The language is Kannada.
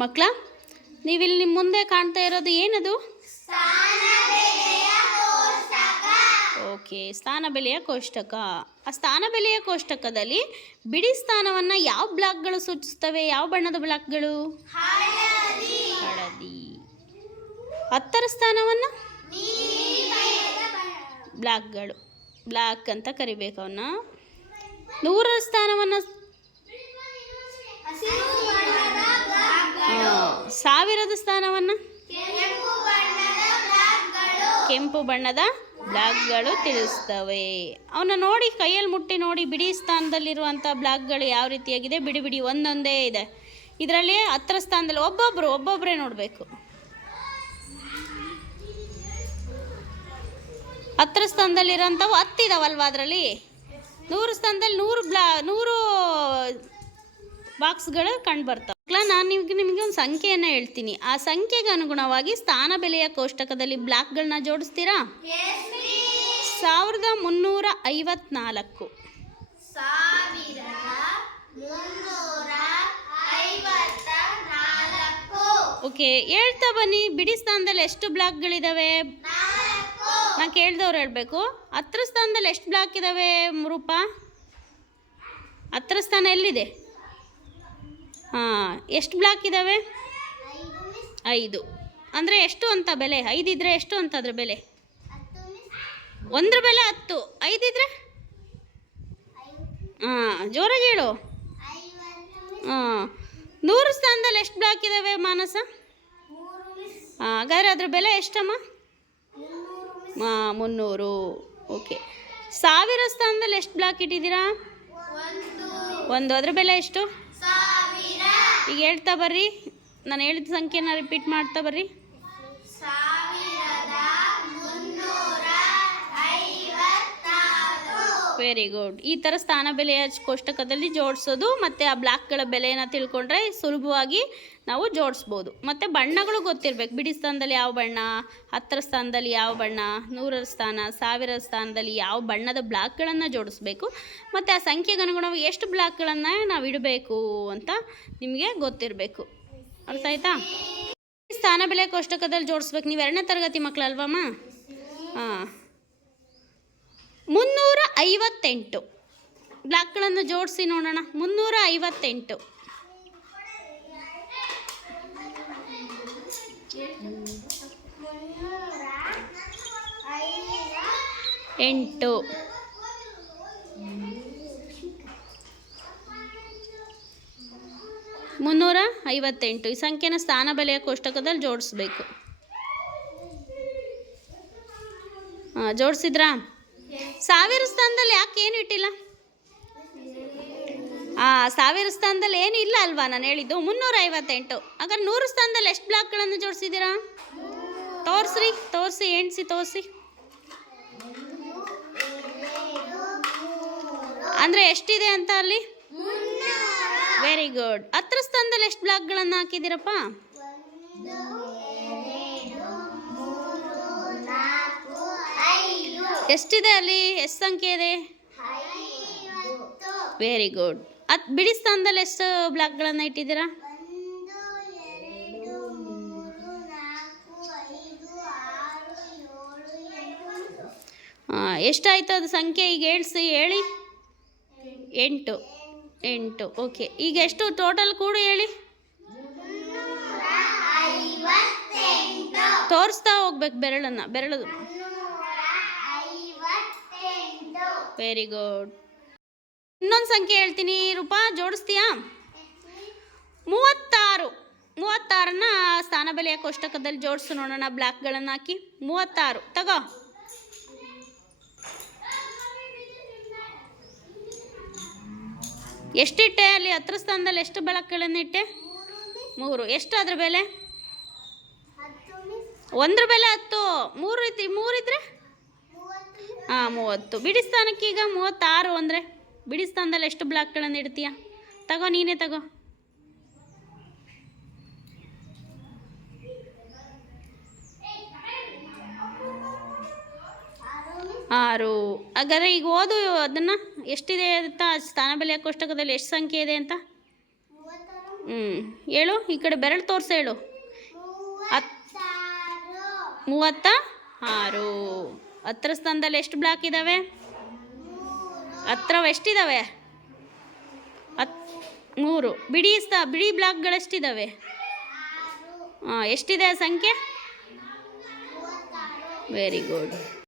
ಮಕ್ಕಳ, ನೀವಿಲ್ಲಿ ನಿಮ್ಮ ಮುಂದೆ ಕಾಣ್ತಾ ಇರೋದು ಏನದು? ಓಕೆ, ಸ್ಥಾನ ಬೆಲೆಯ ಕೋಷ್ಟಕ. ಆ ಸ್ಥಾನ ಬೆಲೆಯ ಕೋಷ್ಟಕದಲ್ಲಿ ಬಿಡಿ ಸ್ಥಾನವನ್ನು ಯಾವ ಬ್ಲಾಕ್ಗಳು ಸೂಚಿಸ್ತವೆ? ಯಾವ ಬಣ್ಣದ ಬ್ಲಾಕ್ಗಳು? ಹಳದಿ. ಹತ್ತರ ಸ್ಥಾನವನ್ನು ಬ್ಲಾಕ್ಗಳು, ಬ್ಲಾಕ್ ಅಂತ ಕರಿಬೇಕು ಅವನ್ನ. 100ರ ಸ್ಥಾನವನ್ನು 1000ದ ಸ್ಥಾನವನ್ನು ಕೆಂಪು ಬಣ್ಣದ ಬ್ಲಾಕ್ಗಳು ತಿಳಿಸ್ತವೆ. ಅವನ್ನ ನೋಡಿ, ಕೈಯಲ್ಲಿ ಮುಟ್ಟಿ ನೋಡಿ, ಬಿಡಿ ಸ್ಥಾನದಲ್ಲಿರುವಂಥ ಬ್ಲಾಕ್ಗಳು ಯಾವ ರೀತಿಯಾಗಿದೆ. ಬಿಡಿ ಬಿಡಿ ಒಂದೊಂದೇ ಇದೆ. ಇದರಲ್ಲಿ 10ರ ಸ್ಥಾನದಲ್ಲಿ ಒಬ್ಬೊಬ್ಬರೇ ನೋಡಬೇಕು. 10ರ ಸ್ಥಾನದಲ್ಲಿರೋಂಥವು 10 ಇದಾವಲ್ವ ಅದರಲ್ಲಿ. 100 ಸ್ಥಾನದಲ್ಲಿ 100 ಬಾಕ್ಸ್ಗಳು ಕಂಡು ಬರ್ತವೆ. ನಾನು ನಿಮಗೆ ಒಂದು ಸಂಖ್ಯೆಯನ್ನು ಹೇಳ್ತೀನಿ. ಆ ಸಂಖ್ಯೆಗೆ ಅನುಗುಣವಾಗಿ ಸ್ಥಾನ ಬೆಲೆಯ ಕೋಷ್ಟಕದಲ್ಲಿ ಬ್ಲಾಕ್ಗಳನ್ನ ಜೋಡಿಸ್ತೀರಾ? 1354. ಓಕೆ, ಹೇಳ್ತಾ ಬನ್ನಿ. ಬಿಡಿ ಸ್ಥಾನದಲ್ಲಿ ಎಷ್ಟು ಬ್ಲಾಕ್ಗಳಿದ್ದಾವೆ? ನಾನು ಕೇಳಿದವ್ರು ಹೇಳಬೇಕು. 10ರ ಸ್ಥಾನದಲ್ಲಿ ಎಷ್ಟು ಬ್ಲಾಕ್ ಇದ್ದಾವೆ ರೂಪ? 10ರ ಸ್ಥಾನ ಎಲ್ಲಿದೆ? ಎಷ್ಟು ಬ್ಲಾಕ್ ಇದ್ದಾವೆ? 5. ಅಂದರೆ ಎಷ್ಟು ಅಂತ ಬೆಲೆ? 5 ಇದ್ದರೆ ಎಷ್ಟು ಅಂತ ಅದ್ರ ಬೆಲೆ? 1ರ ಬೆಲೆ 10. 5 ಇದ್ದರೆ ಜೋರಾಗಿ ಹೇಳು. 100 ಸ್ಥಾನದಲ್ಲಿ ಎಷ್ಟು ಬ್ಲಾಕ್ ಇದ್ದಾವೆ ಮಾನಸ? ಹಾಗಾದರೆ ಅದ್ರ ಬೆಲೆ ಎಷ್ಟಮ್ಮ? 300. ಓಕೆ, 1000 ಸ್ಥಾನದಲ್ಲಿ ಎಷ್ಟು ಬ್ಲಾಕ್ ಇಟ್ಟಿದ್ದೀರಾ? 1. ಅದ್ರ ಬೆಲೆ ಎಷ್ಟು? ಈಗ ಹೇಳ್ತಾ ಬರ್ರಿ. ನಾನು ಹೇಳಿದ ಸಂಖ್ಯೆನ ರಿಪೀಟ್ ಮಾಡ್ತಾ ಬರ್ರಿ. Very good. ಈ ಥರ ಸ್ಥಾನ ಬೆಲೆಯ ಕೋಷ್ಟಕದಲ್ಲಿ ಜೋಡಿಸೋದು ಮತ್ತು ಆ ಬ್ಲಾಕ್ಗಳ ಬೆಲೆಯನ್ನು ತಿಳ್ಕೊಂಡ್ರೆ ಸುಲಭವಾಗಿ ನಾವು ಜೋಡಿಸ್ಬೋದು. ಮತ್ತು ಬಣ್ಣಗಳು ಗೊತ್ತಿರಬೇಕು. ಬಿಡಿ ಸ್ಥಾನದಲ್ಲಿ ಯಾವ ಬಣ್ಣ, 10ರ ಸ್ಥಾನದಲ್ಲಿ ಯಾವ ಬಣ್ಣ, 100ರ ಸ್ಥಾನ, 1000ರ ಸ್ಥಾನದಲ್ಲಿ ಯಾವ ಬಣ್ಣದ ಬ್ಲಾಕ್ಗಳನ್ನು ಜೋಡಿಸ್ಬೇಕು, ಮತ್ತು ಆ ಸಂಖ್ಯೆಗೆ ಅನುಗುಣವಾಗಿ ಎಷ್ಟು ಬ್ಲಾಕ್ಗಳನ್ನು ನಾವು ಇಡಬೇಕು ಅಂತ ನಿಮಗೆ ಗೊತ್ತಿರಬೇಕು. ಅರ್ಥ ಆಯ್ತಾ? ಸ್ಥಾನ ಬೆಲೆ ಕೋಷ್ಟಕದಲ್ಲಿ ಜೋಡಿಸ್ಬೇಕು. ನೀವು 2ನೇ ತರಗತಿ ಮಕ್ಕಳಲ್ವಮ್ಮ? 358 ಬ್ಲಾಕ್ಗಳನ್ನು ಜೋಡಿಸಿ ನೋಡೋಣ. 358. 8. 358. ಈ ಸಂಖ್ಯೆನ ಸ್ಥಾನ ಬೆಲೆಯ ಕೋಷ್ಟಕದಲ್ಲಿ ಜೋಡಿಸ್ಬೇಕು. ಜೋಡಿಸಿದ್ರಾ? 1000 ಸ್ಥಾನದಲ್ಲಿ ಯಾಕೆ ಏನು ಇಟ್ಟಿಲ್ಲ? 1000 ಸ್ಥಾನದಲ್ಲಿ ಏನು ಇಲ್ಲ ಅಲ್ವಾ? ನಾನು ಹೇಳಿದ್ದು 358. ಹಾಗಾದ್ರೆ 100 ಸ್ಥಾನದಲ್ಲಿ ಎಷ್ಟು ಬ್ಲಾಕ್ಗಳನ್ನು ಜೋಡಿಸಿದ್ದೀರಾ? ತೋರಿಸಿ ಎಣಿಸಿ ತೋರಿಸಿ. ಅಂದರೆ ಎಷ್ಟಿದೆ ಅಂತ ಅಲ್ಲಿ? Very good. 10ರ ಸ್ಥಾನದಲ್ಲಿ ಎಷ್ಟು ಬ್ಲಾಕ್ಗಳನ್ನು ಹಾಕಿದ್ದೀರಪ್ಪ? 5. ಎಷ್ಟಿದೆ ಅಲ್ಲಿ? ಎಷ್ಟು ಸಂಖ್ಯೆ ಇದೆ? Very good. ಬಿಡಿ ಸ್ಥಾನದಲ್ಲಿ ಎಷ್ಟು ಬ್ಲಾಕ್ಗಳನ್ನು ಇಟ್ಟಿದ್ದೀರಾ? 1, 2, 3, 4, 5, 6, 7, 8. ಎಷ್ಟಾಯಿತು ಅದು ಸಂಖ್ಯೆ? ಈಗ ಹೇಳಿ. 8. ಓಕೆ, ಈಗ ಎಷ್ಟು ಟೋಟಲ್ ಕೂಡಿ ಹೇಳಿ. ತೋರಿಸ್ತಾ ಹೋಗ್ಬೇಕು ಬೆರಳು. Very good. ಇನ್ನೊಂದು ಸಂಖ್ಯೆ ಹೇಳ್ತೀನಿ ರೂಪಾ, ಜೋಡಿಸ್ತೀಯಾ? 36. 36ನ್ನ ಸ್ಥಾನ ಬೆಲೆಯ ಕೋಷ್ಟಕದಲ್ಲಿ ಜೋಡಿಸು ನೋಡೋಣ. ಬ್ಲಾಕ್ಗಳನ್ನು ಹಾಕಿ 36 ತಗೋ. ಎಷ್ಟಿಟ್ಟೆ ಅಲ್ಲಿ? 10ರ ಸ್ಥಾನದಲ್ಲಿ ಎಷ್ಟು ಬ್ಲಾಕ್ಗಳನ್ನು ಇಟ್ಟೆ? 3. ಎಷ್ಟು ಅದ್ರ ಬೆಲೆ? 1ರ ಬೆಲೆ 10. 3 ಇದ್ರೆ 30. ಬಿಡಿ ಸ್ಥಾನಕ್ಕೆ ಈಗ 36 ಅಂದರೆ ಬಿಡಿ ಸ್ಥಾನದಲ್ಲಿ ಎಷ್ಟು ಬ್ಲಾಕ್ಗಳನ್ನು ಇಡ್ತೀಯ? ತಗೋ, ನೀನೇ ತಗೋ. 6. ಹಾಗಾದರೆ ಈಗ ಓದು ಅದನ್ನು. ಎಷ್ಟಿದೆ ಅಂತ ಸ್ಥಾನ ಬೆಲೆಯ ಕೋಷ್ಟಕದಲ್ಲಿ ಎಷ್ಟು ಸಂಖ್ಯೆ ಇದೆ ಅಂತ? ಹ್ಞೂ ಹೇಳು, ಈ ಕಡೆ ಬೆರಳು ತೋರಿಸಿ ಹೇಳು. 36. ಹತ್ತರ ಸ್ಥಾನದಲ್ಲಿ ಎಷ್ಟು ಬ್ಲಾಕ್ ಇದ್ದಾವೆ? ಹತ್ರವು ಎಷ್ಟಿದ್ದಾವೆ? 3. ಬಿಡಿ ಬ್ಲಾಕ್ಗಳೆಷ್ಟಿದ್ದಾವೆ? ಎಷ್ಟಿದೆ ಆ ಸಂಖ್ಯೆ? Very good.